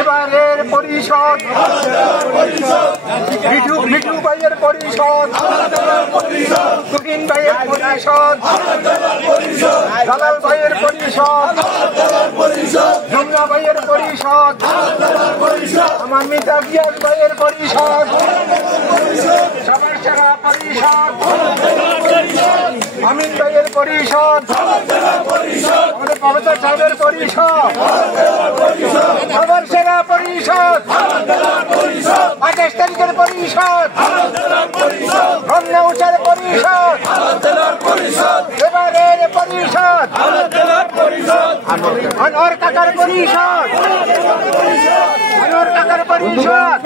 এবারের পরিষদ মিঠু ভাইয়ের পরিষদ, তুহিন ভাইয়ের পরিষদ, জালাল ভাইয়ের পরিষদ, জুমলা ভাইয়ের পরিষদ, আমার মিতা গিয়াস ভাইয়ের পরিষদ, সবার সেরা পরিষদ, আমিন ভাইয়ের পরিষদ, আমাদের পবিত্র সাহেবের পরিষদ, সবার সেরা পরিষদ, 28 তারিখের পরিষদ, রমনা উচার পরিষদ, এবারের পরিষদ, আনোয়ার কাকার পরিষদ, আনোয়ার কাকার পরিষদ।